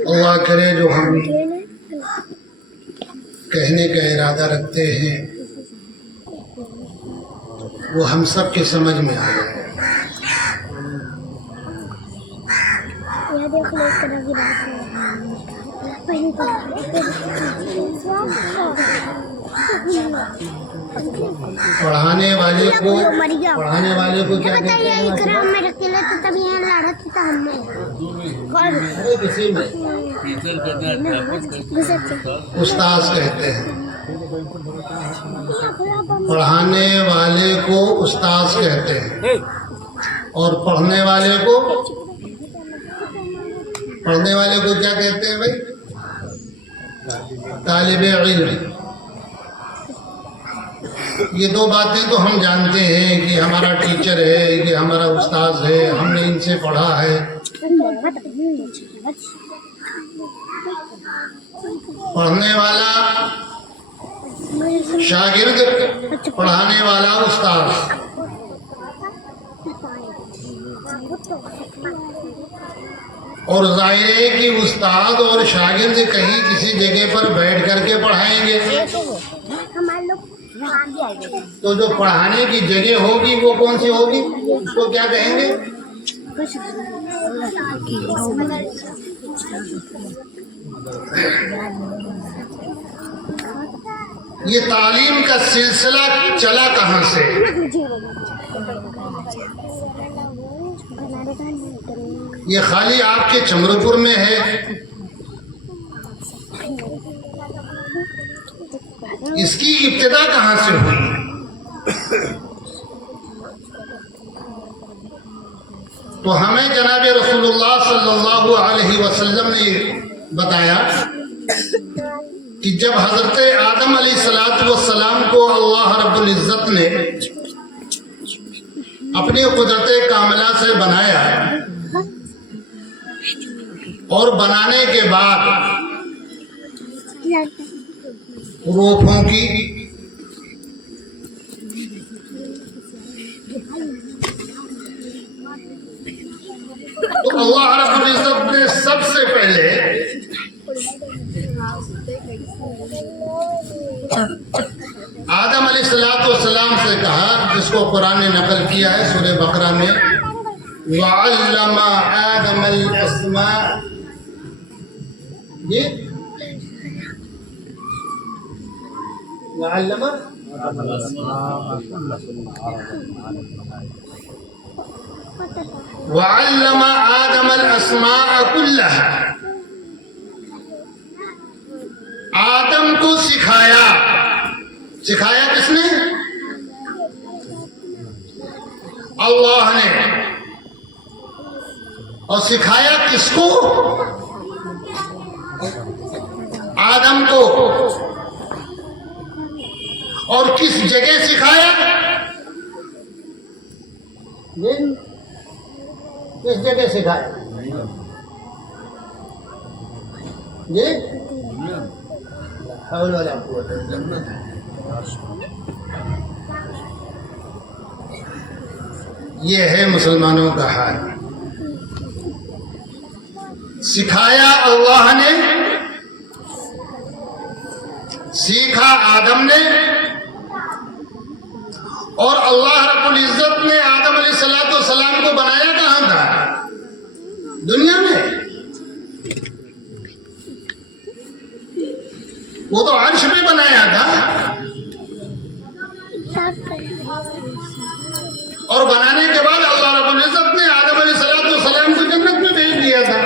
اللہ کرے جو ہم کہنے کا ارادہ رکھتے ہیں وہ ہم سب کے سمجھ میں آ جائے۔ پڑھانے والے کو کیا کہتے ہیں؟ استاذ کہتے ہیں۔ پڑھانے والے کو استاذ کہتے ہیں اور پڑھنے والے کو کیا کہتے ہیں بھائی؟ طالب علم۔ یہ دو باتیں تو ہم جانتے ہیں کہ ہمارا ٹیچر ہے، کہ ہمارا استاذ ہے، ہم نے ان سے پڑھا ہے۔ پڑھنے والا شاگرد، پڑھانے والا استاذ۔ اور ظاہر ہے کہ استاد اور شاگرد کہیں کسی جگہ پر بیٹھ کر کے پڑھائیں گے، تو جو پڑھانے کی جگہ ہوگی وہ کون سی ہوگی؟ اس کو کیا کہیں گے؟ یہ تعلیم کا سلسلہ چلا کہاں سے؟ یہ خالی آپ کے چمر پور میں ہے؟ اس کی ابتدا کہاں سے ہوئی؟ تو ہمیں جناب رسول اللہ صلی اللہ علیہ وسلم نے بتایا کہ جب حضرت آدم علیہ السلام کو اللہ رب العزت نے اپنی قدرت کاملہ سے بنایا اور بنانے کے بعد روح پھونکی، تو اللہ رب العزت نے سب سے پہلے آدم علیہ السلام سے کہا، جس کو قرآن نے نقل کیا ہے سورہ بقرہ میں، وَعَلَّمَ آدَمَ الْأَسْمَاءَ، یہ وَعَلَّمَ آدَمَ الْأَسْمَاءَ كُلَّهَا، آدم کو سکھایا کس نے؟ اللہ نے۔ اور سکھایا کس کو؟ آدم کو۔ اور کس جگہ سکھایا؟ کس جگہ سکھایا؟ حول ولا قوت الا باللہ۔ یہ ہے مسلمانوں کا حال۔ سکھایا اللہ نے، سیکھا آدم نے، اور اللہ رب العزت نے آدم علیہ السلام کو بنایا کہاں تھا؟ دنیا میں۔ وہ تو عرش پہ بنایا تھا، اور بنانے کے بعد اللہ رب العزت نے آدم علیہ السلام کو جنت میں بھیج دیا تھا۔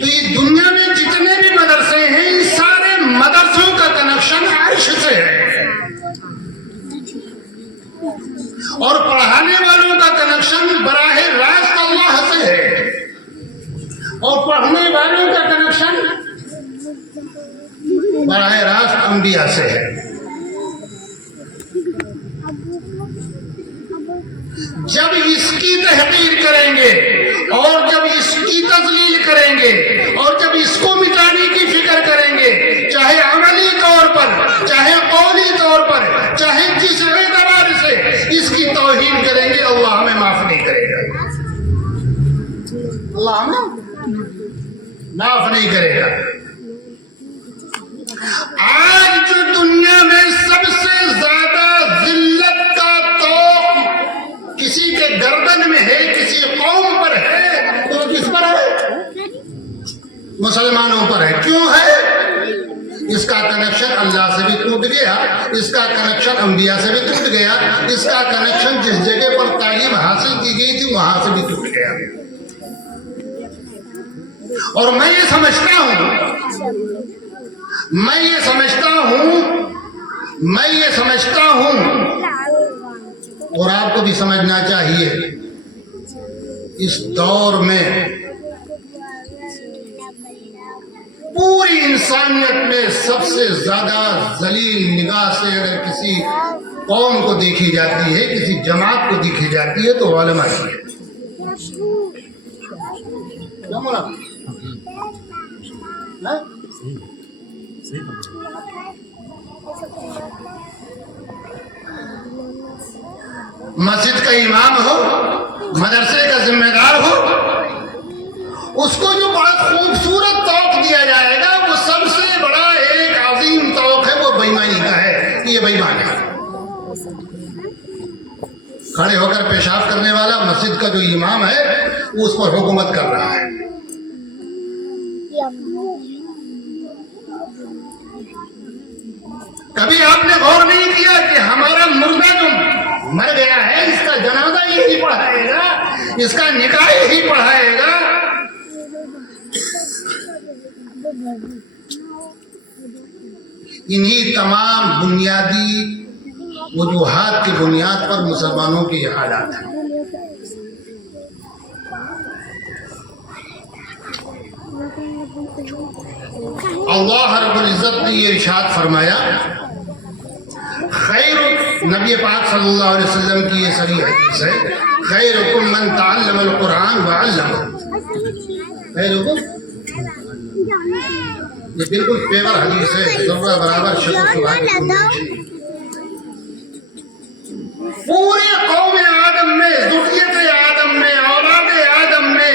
تو یہ دنیا میں جتنے بھی مدرسے ہیں، ان سارے مدرسوں کا کنیکشن عرش سے ہے، اور پڑھانے والوں کا کنیکشن براہ راست اللہ سے ہے، اور پڑھنے والوں کا کنیکشن براہ راست انبیاء سے ہے۔ جب اس کی تحقیر کریں گے، اور جب اس کی تذلیل کریں گے، اور جب اس کو مٹانے کی فکر کریں گے، چاہے عملی طور پر، چاہے قولی طور پر، چاہے جس اعتبار سے اس کی توہین کریں گے، اللہ ہمیں معاف نہیں نہیں کرے گا. اللہ ہمیں معاف نہیں کرے گا. آج جو دنیا میں سب سے زیادہ ذلت کا طوق کسی کے گردن میں ہے, کسی قوم پر ہے, تو کس پر ہے؟ مسلمانوں پر ہے. کیوں ہے؟ اس کا کنیکشن اللہ سے بھی ٹوٹ گیا, اس کا کنیکشن انبیاء سے بھی ٹوٹ گیا, اس کا کنیکشن جس جگہ پر تعلیم حاصل کی گئی تھی وہاں سے بھی ٹوٹ گیا. اور میں یہ سمجھتا ہوں اور آپ کو بھی سمجھنا چاہیے, اس دور میں پوری انسانیت میں سب سے زیادہ ذلیل نگاہ سے اگر کسی قوم کو دیکھی جاتی ہے, کسی جماعت کو دیکھی جاتی ہے, تو علماء کی ہے. مسجد کا امام ہو, مدرسے کا ذمہ دار ہو, اس کو جو بہت خوبصورت طوق دیا جائے گا وہ سب سے بڑا ایک عظیم طوق ہے, وہ بےایمانی کا ہے. یہ بےایمان ہے. کھڑے ہو کر پیشاب کرنے والا مسجد کا جو امام ہے وہ اس پر حکومت کر رہا ہے. کبھی آپ نے غور نہیں کیا کہ ہمارا مردہ جو مر گیا ہے اس کا جنازہ یہی پڑھائے گا, اس کا نکاح یہی پڑھائے گا. انہی تمام بنیادی وجوہات کی بنیاد پر مسلمانوں کے یہ حالات ہیں. اللہ رب العزت نے یہ ارشاد فرمایا, خیر, نبی پاک صلی اللہ علیہ وسلم کی یہ صحیح حدیث ہے, خیرکم من تعلم القرآن وعلمہ. خیرکم, یہ بالکل پیور حدیث ہے, ضرورت برابر شکر شبہ. پورے قوم آدم میں, ذریت آدم میں, اولاد آدم میں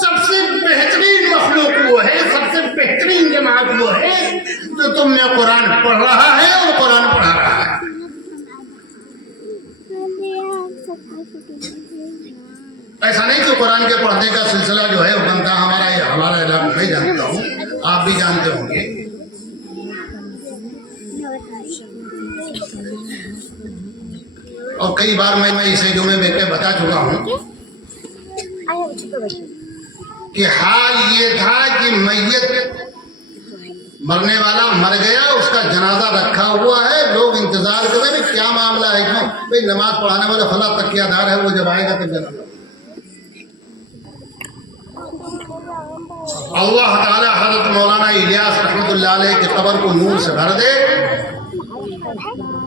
سب سے بہترین مخلوق وہ ہے, سب سے بہترین جماعت وہ ہے جو تم میں قرآن پڑھ رہا ہے اور قرآن پڑھا رہا ہے. ایسا نہیں کہ قرآن کے پڑھنے کا سلسلہ جو ہے وہ بنتا ہمارا علاقہ میں جانتا ہوں, آپ بھی جانتے ہوں گے. اور کئی بار میں اسے جمعے میں کے بتا چکا ہوں کہ حال یہ تھا کہ میت مرنے والا مر گیا, اس کا جنازہ رکھا ہوا ہے, لوگ انتظار کر رہے ہیں کیا معاملہ ہے, کیوں بھائی نماز پڑھانے والا فلاں تکیہ دار ہے, وہ جب آئے گا تو جنازہ. اللہ تعالی حضرت مولانا الیاس رحمۃ اللہ علیہ کی قبر کو نور سے بھر دے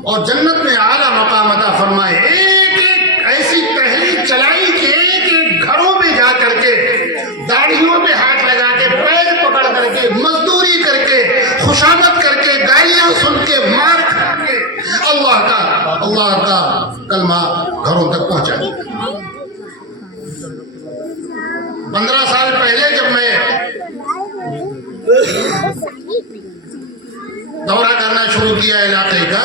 اور جنت میں اعلیٰ مقام عطا فرمائے. ایک ایک ایسی تحریک چلائی کہ ایک ایک گھروں میں جا کر کے داڑھیوں پہ ہاتھ لگا کے, پیر پکڑ کر کے, مزدوری کر کے, خوشامد کر کے, گالیاں سن کے, مار کھا کے اللہ کا کلمہ گھروں تک پہنچا. 15 سال پہلے جب میں دورہ کرنا شروع کیا علاقے کا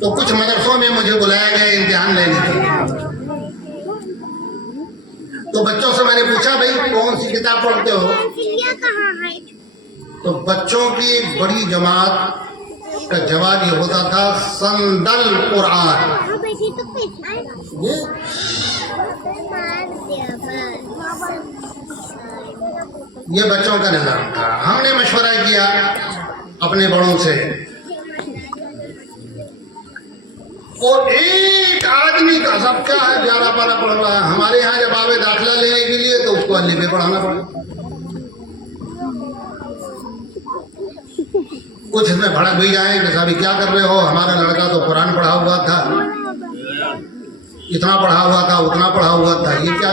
تو کچھ مدرسوں میں مجھے بلایا گیا امتحان لینے کے لیے. تو بچوں سے میں نے پوچھا بھائی کون سی کتاب پڑھتے ہو, تو بچوں کی ایک بڑی جماعت کا جواب یہ ہوتا تھا سندل قرآن. یہ بچوں کا نظام تھا. ہم نے مشورہ کیا اپنے بڑوں سے, اور ایک آدمی کا سب کیا ہے 11 پارہ پڑھ رہا ہے. ہمارے یہاں جب آوے داخلہ لینے کے لیے تو اس کو الف پہ پڑھانا پڑا. کچھ اس میں بھڑک بھی جائیں کہ صاحب کیا کر رہے ہو, ہمارا لڑکا تو قرآن پڑھا ہوا تھا, اتنا پڑھا ہوا تھا, اتنا پڑھا ہوا تھا, یہ کیا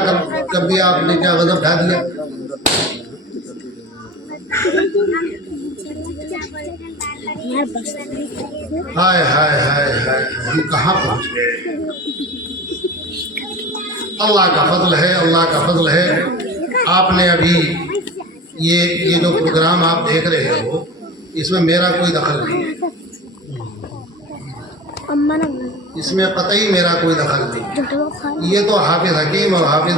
کر دیا آپ نے, کیا غضب ڈھا دیا. ہائے ہائے ہائے ہائے ہم کہاں پہنچ گئے. اللہ کا فضل ہے, اللہ کا فضل ہے. آپ نے ابھی یہ جو پروگرام آپ دیکھ رہے ہو اس میں میرا کوئی دخل نہیں ہے, اس میں قطعی میرا کوئی دخل نہیں. یہ تو حافظ حکیم اور حافظ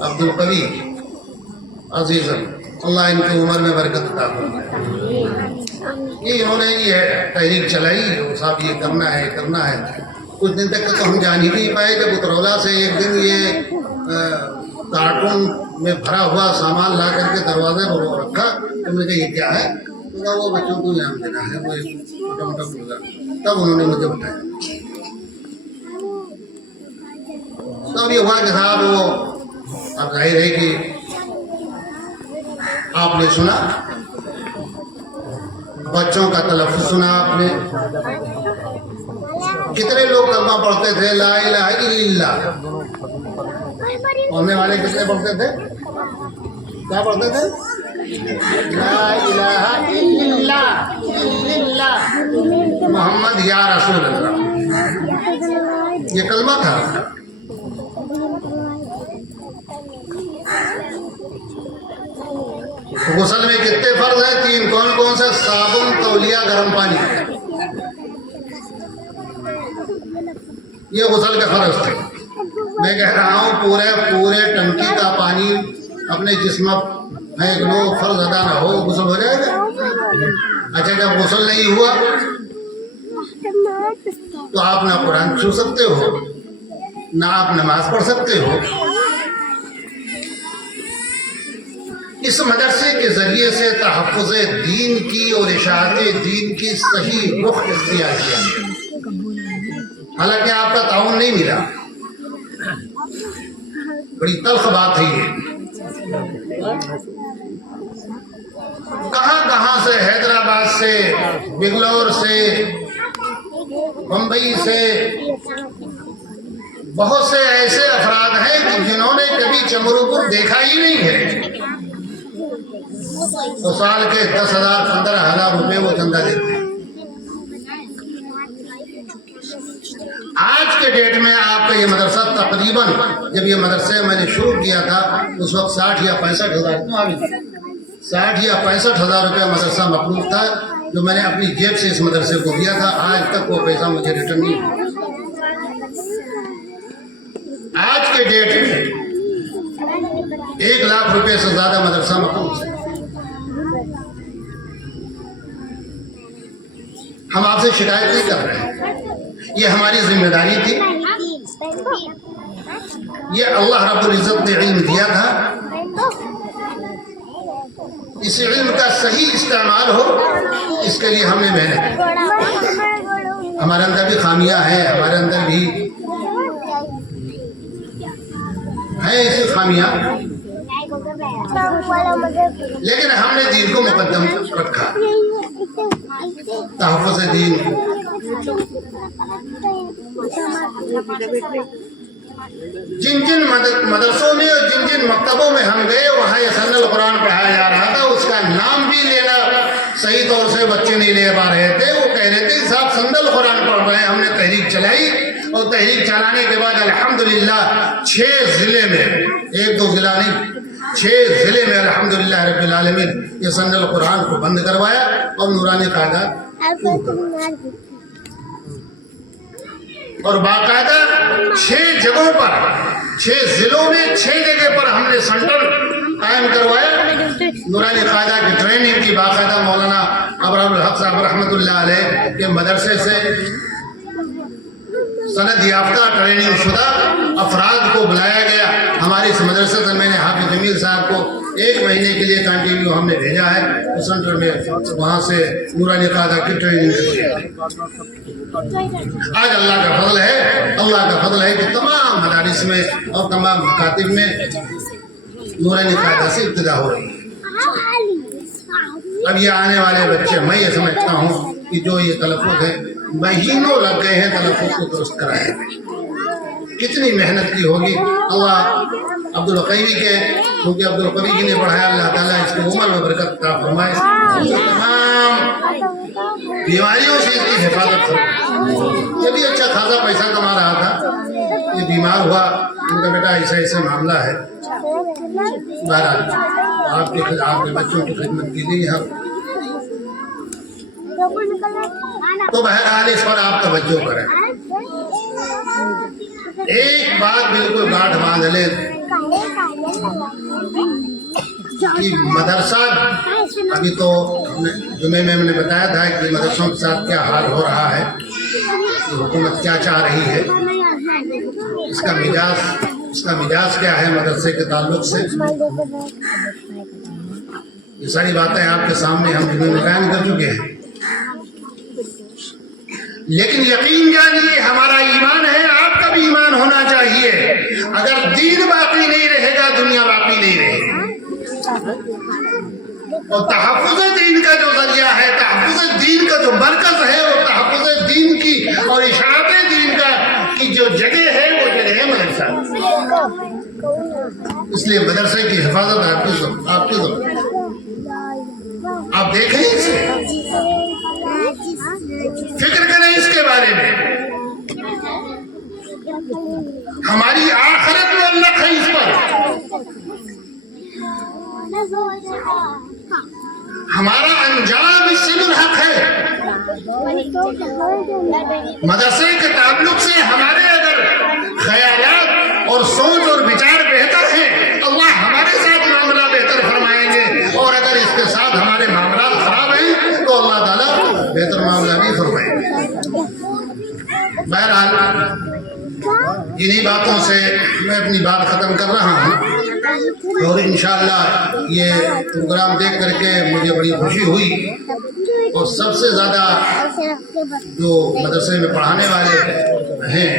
عبد القوی عزیز اللہ ان کی عمر میں برکت عطا فرمائے, یہ انہوں نے یہ تحریک چلائی صاحب یہ کرنا ہے کرنا ہے. کچھ دن تک تو ہم جان ہی نہیں پائے جب اترولہ سے ایک دن یہ کارٹون میں بھرا ہوا سامان لا کر کے دروازے پر وہ رکھا. ہم نے کہا یہ کیا ہے, وہ بچوں کو انعام دینا ہے, وہ چھوٹا موٹا پروگرام. تب انہوں نے مجھے بتایا. تب یہ ہوا کہ صاحب وہ اب ظاہر ہے کہ آپ نے سنا, بچوں کا تلفظ سنا آپ نے. کتنے لوگ کلمہ پڑھتے تھے لا الہ الا اللہ, پڑھنے والے کتنے پڑھتے تھے, کیا پڑھتے تھے؟ لا الہ الا اللہ محمد یا رسول اللہ, یہ کلمہ تھا. غسل میں کتنے فرض ہیں؟ 3. کون کون سے؟ صابن, تولیہ, گرم پانی. یہ غسل کے فرض تھے. میں کہہ رہا ہوں پورے ٹنکی کا پانی اپنے جسم پھینک لو, فرض ادا نہ ہو, غسل ہو جائے گا؟ اچھا جب غسل نہیں ہوا تو آپ نہ قرآن چھو سکتے ہو نہ آپ نماز پڑھ سکتے ہو. اس مدرسے کے ذریعے سے تحفظ دین کی اور اشاعت دین کی صحیح رخ اختیار کیا گیا. حالانکہ آپ کا تعاون نہیں ملا, بڑی تلخ بات ہے یہ. کہاں کہاں سے, حیدرآباد سے, بنگلور سے, بمبئی سے, بہت سے ایسے افراد ہیں کہ جنہوں نے کبھی چمروپور دیکھا ہی نہیں ہے, تو سال کے 10,000 15,000 روپے وہ چندہ دیتے ہیں. آج کے ڈیٹ میں آپ کا یہ مدرسہ تقریباً, جب یہ مدرسے میں نے شروع کیا تھا اس وقت 60 یا 65 ہزار روپے مدرسہ مقروض تھا, جو میں نے اپنی جیب سے اس مدرسے کو دیا تھا. آج تک وہ پیسہ مجھے ریٹرن نہیں ہوا. آج کے ڈیٹ میں 1 لاکھ روپے سے زیادہ مدرسہ مقروض ہے. ہم آپ سے شکایت نہیں کر رہے ہیں, یہ ہماری ذمہ داری تھی. یہ اللہ رب العزت نے علم دیا تھا, اس علم کا صحیح استعمال ہو اس کے لیے ہم نے محنت کی. ہمارے اندر بھی خامیاں ہیں, ہمارے اندر بھی ہیں ایسی خامیاں, لیکن ہم نے دین کو مقدم رکھا. تحفظ دین, جن مدرسوں میں اور جن مکتبوں میں ہم گئے وہاں یہ سند القرآن پڑھایا جا رہا تھا, اس کا نام بھی لینا صحیح طور سے بچے نہیں لے پا رہے تھے. وہ کہہ رہے تھے صاحب سند القرآن پڑھ رہے ہیں. ہم نے تحریک چلائی اور تحریک چلانے کے بعد الحمدللہ 6 ضلع میں, 1-2 ضلع نہیں 6 ضلع میں الحمدللہ رب العالمین یہ سند القرآن کو بند کروایا اور نورانی قاعدہ اور باقاعدہ 6 جگہوں پر 6 ضلعوں میں 6 جگہ پر ہم نے سینٹر قائم کروایا. نورانی قاعدہ کی ٹریننگ کی باقاعدہ مولانا ابرار الحق صاحب رحمۃ اللہ علیہ کے مدرسے سے سند یافتہ ٹریننگ شدہ افراد کو بلایا گیا. ہمارے اس مدرسے سے میں نے حافظ جمیل صاحب کو 1 مہینے کے لیے کنٹینیو ہم نے بھیجا ہے اس سینٹر میں, وہاں سے نورانی قاعدہ کی ٹریننگ کی. آج اللہ کا فضل ہے کہ تمام مدارس میں اور تمام مکاتب میں نورانی قاعدہ سے ابتدا ہو رہی ہے. اب یہ آنے والے بچے, میں یہ سمجھتا ہوں کہ جو یہ تلفظ ہے مہینوں لگ گئے ہیں تلفظ کو درست کرائے. کتنی محنت کی ہوگی. اللہ عبدالقوی کے، کیونکہ عبدالقوی کی نے پڑھایا، اللہ تعالیٰ اس کی عمر میں برکت عطا فرمائے، تمام بیماریوں سے اس کی حفاظت فرمائے۔ یہ بھی اچھا خاصا پیسہ کما رہا تھا، یہ بیمار ہوا، ان کا بیٹا ایسا ایسا معاملہ ہے، بہرحال آپ کے بچوں کی خدمت کے لیے ہم تو بہرحال اس پر آپ توجہ کریں۔ ایک بات بالکل گاٹھ باندھ لیں کہ مدرسہ، ابھی تو جمعے میں نے بتایا تھا کہ مدرسوں کے ساتھ کیا حال ہو رہا ہے، کہ حکومت کیا چاہ رہی ہے، اس کا مزاج کیا ہے مدرسے کے تعلق سے، یہ ساری باتیں آپ کے سامنے ہم جمعے میں بیان کر چکے ہیں۔ لیکن یقین جانیے ہمارا ایمان ہے، آپ کا بھی ایمان ہونا چاہیے، اگر دین باقی نہیں رہے گا دنیا باقی نہیں رہے گی۔ اور تحفظ دین کا جو ذریعہ ہے، تحفظ دین کا جو مرکز ہے، وہ تحفظ دین کی اور اشاعت دین کا کی جو جگہ ہے وہ جگہ ہے مدرسہ۔ اس لیے مدرسے کی حفاظت آپ کی ضرورت ہے۔ آپ دیکھیں اسے، فکر کریں اس کے بارے میں، ہماری آخرت میں اللہ ہے اس پر، ہمارا انجام اس سے ملحق ہے۔ مدرسے کے تعلق سے ہمارے اگر خیالات اور سوچ اور وچار بہتر ہیں، اللہ ہمارے ساتھ معاملہ بہتر فرمائیں گے، اور اگر اس کے ساتھ ہمارے معاملات خراب ہیں تو اللہ تعالیٰ بہتر معاملہ بھی فرمائیں گے۔ بہرحال انہی باتوں سے میں اپنی بات ختم کر رہا ہوں، اور انشاءاللہ یہ پروگرام دیکھ کر کے مجھے بڑی خوشی ہوئی، اور سب سے زیادہ جو مدرسے میں پڑھانے والے ہیں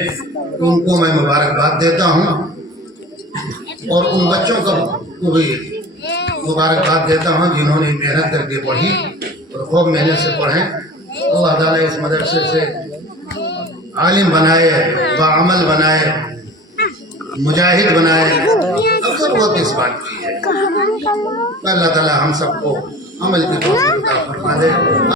ان کو میں مبارکباد دیتا ہوں، اور ان بچوں کو بھی مبارکباد دیتا ہوں جنہوں نے محنت کر کے پڑھی اور خوب محنت سے پڑھیں۔ اللہ تعالیٰ اس مدرسے سے عالم بنائے، باعمل بنائے، مجاہد بنائے، اب ضرورت اس بات کی ہے۔ اللہ تعالیٰ ہم سب کو عمل کی توفیق عطا فرما دے۔